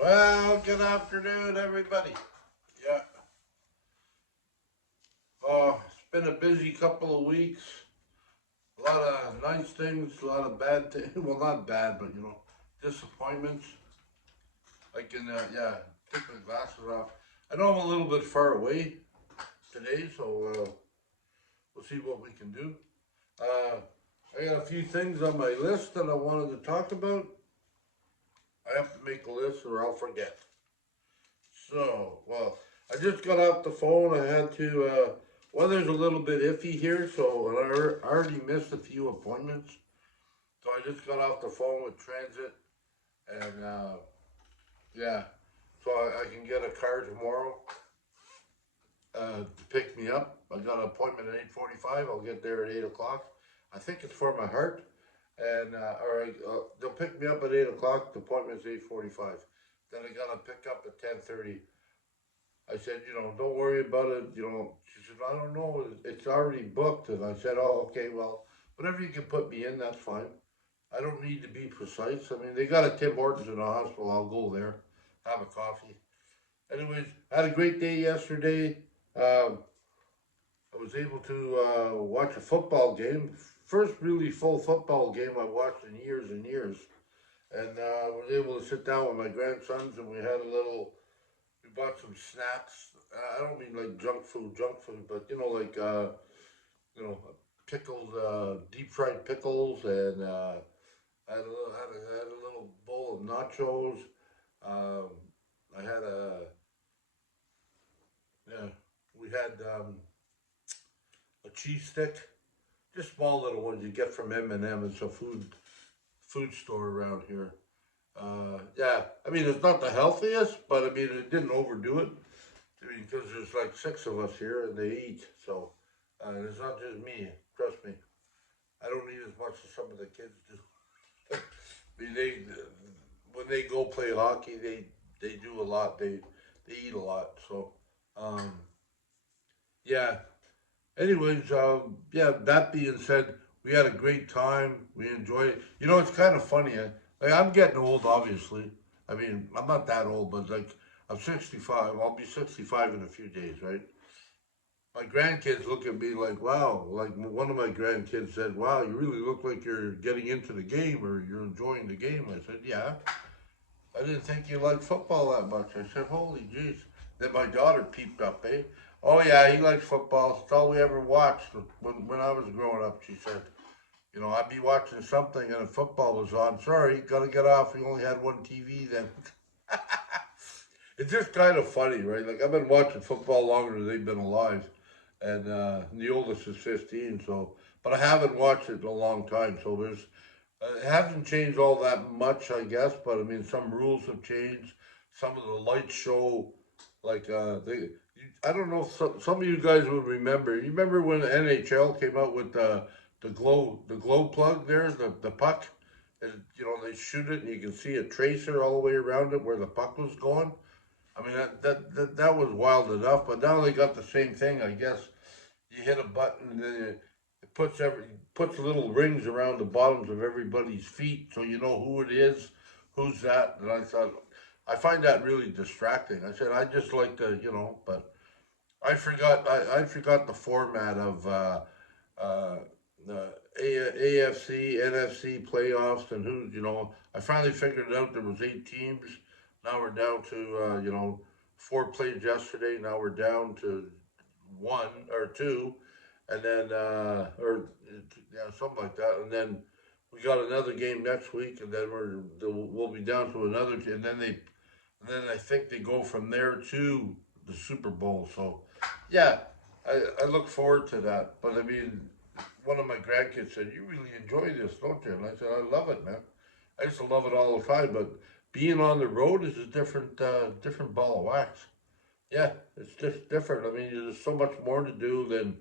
Well, good afternoon, everybody. Yeah, it's been a busy couple of weeks. A lot of nice things, a lot of bad things. Well, not bad, but disappointments. Yeah, take my glasses off. I know I'm a little bit far away today, so we'll see what we can do. Uh, I got a few things on my list that I wanted to talk about. I have to make a list or I'll forget. I just got off the phone. I had to, weather's a little bit iffy here, so and I already missed a few appointments. So I just got off the phone with transit, and yeah, so I can get a car tomorrow to pick me up. I got an appointment at 8:45. I'll get there at 8 o'clock. I think it's for my heart, and they'll pick me up at 8 o'clock. The appointment's 8:45. Then I gotta pick up at 10:30. I said, don't worry about it. She said, I don't know, it's already booked. And I said, oh, okay, well, whatever you can put me in, that's fine. I don't need to be precise. I mean, they got a Tim Hortons in the hospital. I'll go there, have a coffee. Anyways, I had a great day yesterday. Um, I was able to watch a football game. First really full football game I watched in years and years. And was able to sit down with my grandsons and we had a little we bought some snacks. I don't mean like junk food, but you know, pickled, deep fried pickles, and had a little bowl of nachos. Um, I had yeah, we had a cheese stick, just small little ones you get from M&M. It's a food store around here. Yeah, I mean it's not the healthiest, but I mean it didn't overdo it. I mean, because there's like six of us here and they eat, so it's not just me. Trust me, I don't eat as much as some of the kids do. I mean, they when they go play hockey, they do a lot. They eat a lot. So um, yeah. Anyways, yeah. That being said, we had a great time. We enjoyed it. It's kind of funny. Like I'm getting old, obviously. I mean, I'm not that old, but like I'm 65. I'll be 65 in a few days, right? My grandkids look at me like, wow. Like one of my grandkids said, wow, you really look like you're getting into the game or you're enjoying the game. I said, yeah. I didn't think you liked football that much. I said, holy jeez. Then my daughter peeped up, eh? Oh, yeah, he likes football. It's all we ever watched when I was growing up, she said. I'd be watching something and if football was on. Sorry, gotta get off. We only had one TV then. It's just kind of funny, right? Like I've been watching football longer than they've been alive, and the oldest is 15. So, but I haven't watched it in a long time. So it hasn't changed all that much, I guess. But I mean, some rules have changed. Some of the lights show, like I don't know if some of you guys would remember. You remember when the NHL came out with the glow plug there, the puck, and they shoot it and you can see a tracer all the way around it where the puck was going. I mean that was wild enough, but now they got the same thing. I guess you hit a button and then it puts little rings around the bottoms of everybody's feet, so you know who it is, who's that. And I thought I find that really distracting. I said I just like to but I forgot the format of uh, the AFC NFC playoffs and who I finally figured out there was 8 teams. Now we're down to four played yesterday. Now we're down to one or two, and then or yeah, something like that. And then we got another game next week, and then we'll be down to another. And then I think they go from there to the Super Bowl. So yeah, I look forward to that. But I mean, one of my grandkids said, "You really enjoy this, don't you?" And I said, "I love it, man. I used to love it all the time, but being on the road is a different ball of wax. Yeah, it's just different. I mean, there's so much more to do than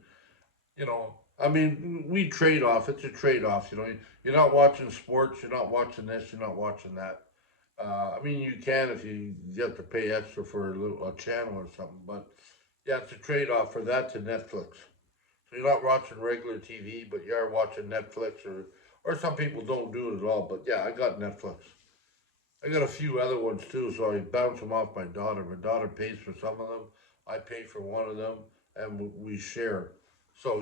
I mean, we trade off. It's a trade off. You're not watching sports. You're not watching this. You're not watching that. I mean, you can if you have to pay extra for a channel or something. But yeah, it's a trade off for that to Netflix. So you're not watching regular TV, but you are watching Netflix, or some people don't do it at all. But yeah, I got Netflix. I got a few other ones too, so I bounce them off my daughter. My daughter pays for some of them. I pay for one of them, and we share. So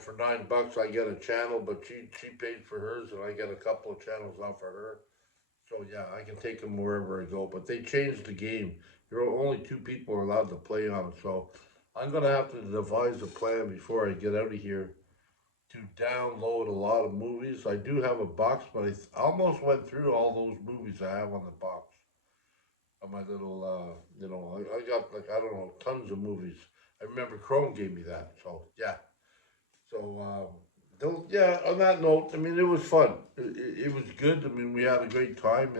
for $9 I get a channel, but she paid for hers, and I get a couple of channels off of her. So yeah, I can take them wherever I go. But they changed the game. You're only two people are allowed to play on it. So I'm gonna have to devise a plan before I get out of here to download a lot of movies. I do have a box, but I almost went through all those movies I have on the box. On my little, I got like I don't know tons of movies. I remember Chrome gave me that. So yeah. So yeah. On that note, I mean, it was fun. It was good. I mean, we had a great time.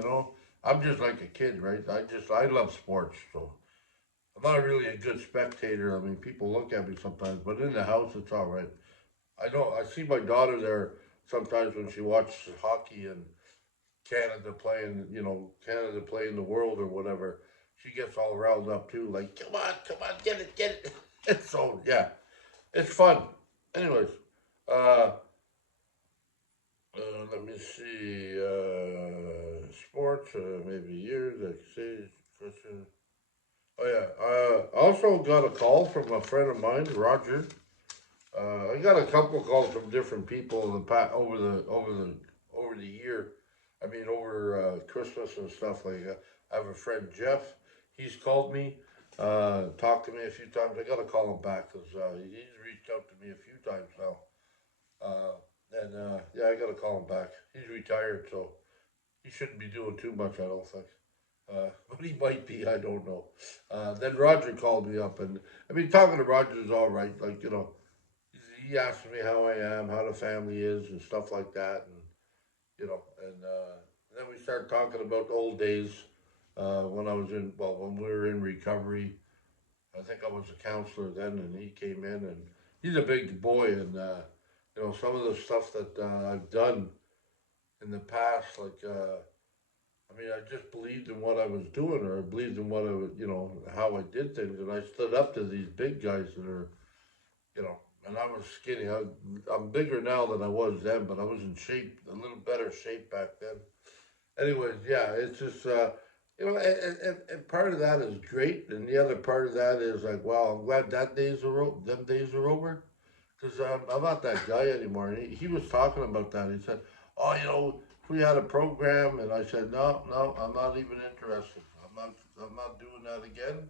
I'm just like a kid, right? I love sports. So I'm not really a good spectator. I mean, people look at me sometimes, but in the house, it's all right. I know. I see my daughter there sometimes when she watches hockey and Canada playing the world or whatever. She gets all riled up too. Like, come on, get it. So yeah, it's fun. Anyways, uh, let me see. Sports, maybe years. Like say question. Oh yeah. I also got a call from a friend of mine, Roger. I got a couple calls from different people in the over the year. I mean, over Christmas and stuff like that. I have a friend Jeff. He's called me, talked to me a few times. I got to call him back because he's reached out to me a few times now. Uh, and yeah, I got to call him back. He's retired, so he shouldn't be doing too much. I don't think. But he might be. I don't know. Then Roger called me up, and I mean, talking to Roger is all right. Like he asked me how I am, how the family is, and stuff like that, and then we started talking about the old days when we were in recovery. I think I was a counselor then, and he came in, and he's a big boy, and some of the stuff that I've done in the past, like I mean, I just believed in what I was doing, or I believed in what I was, how I did things, and I stood up to these big guys that are you know, and I was skinny. I'm bigger now than I was then, but I was in shape, a little better shape back then. Anyways, yeah, it's just, and part of that is great, and the other part of that is like, wow, I'm glad them days are over, because I'm not that guy anymore. And he was talking about that. He said, oh, if we had a program, and I said, no, no, I'm not even interested. I'm not doing that again.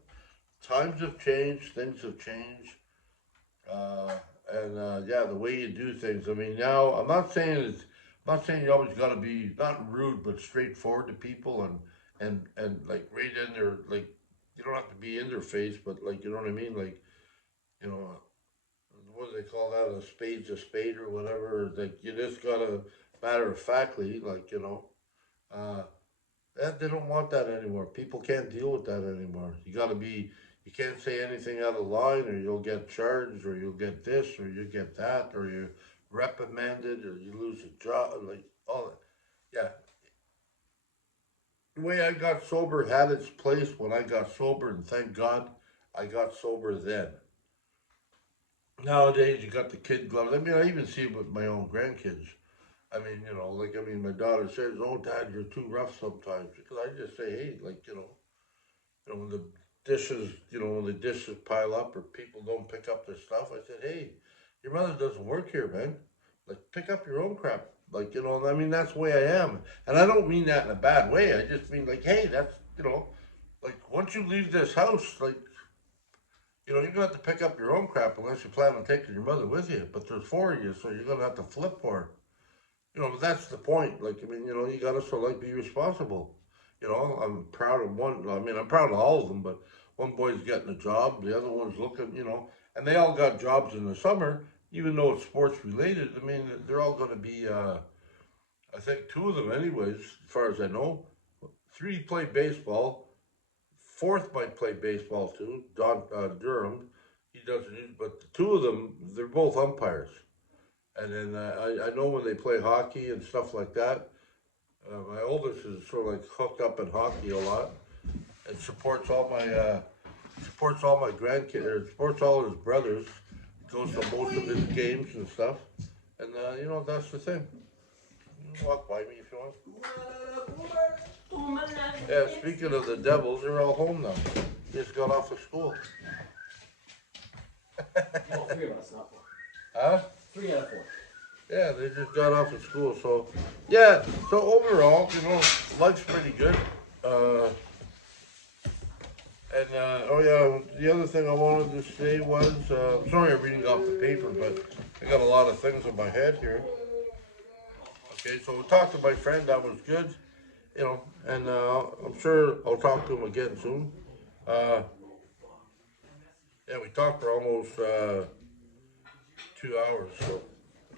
Times have changed, things have changed uh, and yeah, the way you do things. I mean, now I'm not saying you always got to be not rude, but straightforward to people, and like right in their like you don't have to be in their face, but like you know what I mean, like you know what do they call that? A spade or whatever. Like you just gotta matter of factly, like uh, they don't want that anymore. People can't deal with that anymore. You can't say anything out of line, or you'll get charged, or you'll get this, or you get that, or you're reprimanded, or you lose a job, like all that. Yeah, the way I got sober had its place when I got sober, and thank God I got sober then. Nowadays, you got the kid gloves. I mean, I even see it with my own grandkids. I mean, my daughter says, "Oh, Dad, you're too rough sometimes." Because I just say, "Hey, like, when the when the dishes pile up or people don't pick up their stuff, I said, hey, your mother doesn't work here, man. Like, pick up your own crap. Like, I mean, that's the way I am. And I don't mean that in a bad way. I just mean, like, hey, like, once you leave this house, like, you're going to have to pick up your own crap unless you plan on taking your mother with you. But there's four of you, so you're going to have to flip for her. That's the point. Like, I mean, you got to sort of like be responsible. I'm proud of one. I mean, I'm proud of all of them, but one boy's getting a job, the other one's looking, and they all got jobs in the summer, even though it's sports related. I mean, they're all going to be, I think two of them, anyways, as far as I know. Three play baseball. Fourth might play baseball too, Don Durham. He doesn't, but the two of them, they're both umpires. And then I know when they play hockey and stuff like that, my oldest is sort of like hooked up in hockey a lot and supports all my grandkids, or supports all his brothers. Goes to most of his games and stuff. And that's the thing. You can walk by me if you want. Yeah, speaking of the Devils, they're all home now. Just got off of school. Well, three of us, not four. Huh? 3 out of 4. Yeah, they just got off of school, so yeah. So overall, life's pretty good. Oh yeah, the other thing I wanted to say was, sorry I'm reading off the paper, but I got a lot of things in my head here. Okay, so we talked to my friend, that was good, and I'm sure I'll talk to him again soon. Uh, yeah, we talked for almost 2 hours, so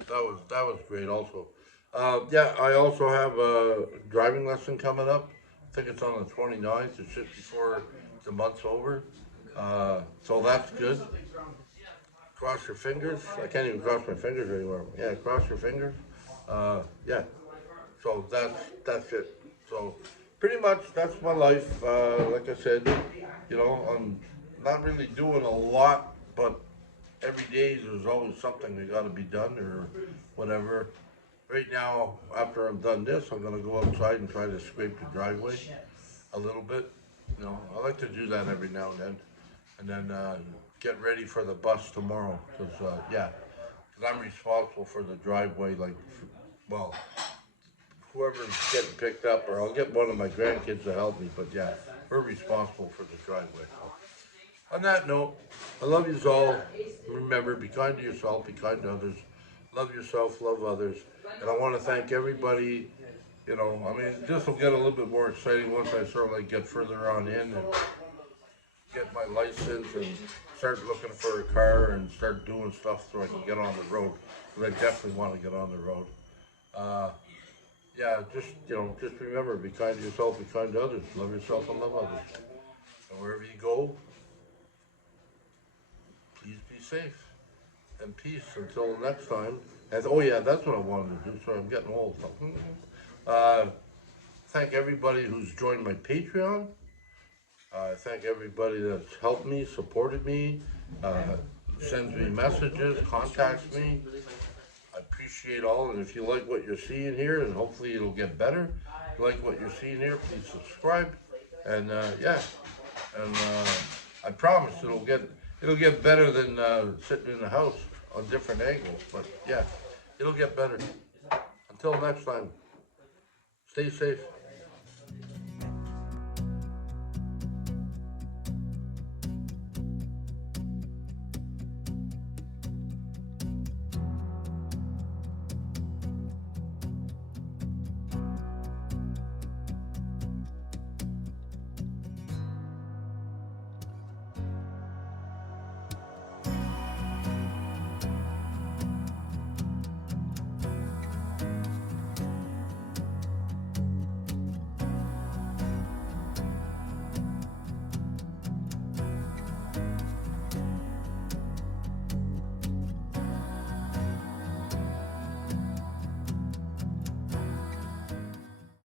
that was great also. Yeah, I also have a driving lesson coming up. I think it's on the 29th. It's just before the month's over. So that's good. Cross your fingers. I can't even cross my fingers anymore. Yeah, cross your fingers. Yeah. So that's it. So pretty much that's my life. Like I said, I'm not really doing a lot, but every day there's always something that got to be done or whatever. Right now, after I'm done this, I'm gonna go outside and try to scrape the driveway a little bit. I like to do that every now and then get ready for the bus tomorrow. Cause I'm responsible for the driveway. Well, whoever's getting picked up, or I'll get one of my grandkids to help me. But yeah, we're responsible for the driveway. On that note, I love you all. Remember, be kind to yourself, be kind to others. Love yourself, love others. And I want to thank everybody. This will get a little bit more exciting once I sort of get further on in and get my license and start looking for a car and start doing stuff so I can get on the road. Because I definitely want to get on the road. Yeah, just remember, be kind to yourself, be kind to others. Love yourself and love others. And wherever you go, please be safe and peace until next time. And oh yeah, that's what I wanted to do. Sorry, I'm getting old. Uh, Thank everybody who's joined my Patreon. Thank everybody that's helped me, supported me, sends me messages, contacts me. I appreciate all, and if you like what you're seeing here, and hopefully it'll get better. If you like what you're seeing here, please subscribe. And I promise it'll get better than sitting in the house on different angles. But yeah, it'll get better. Until next time, stay safe.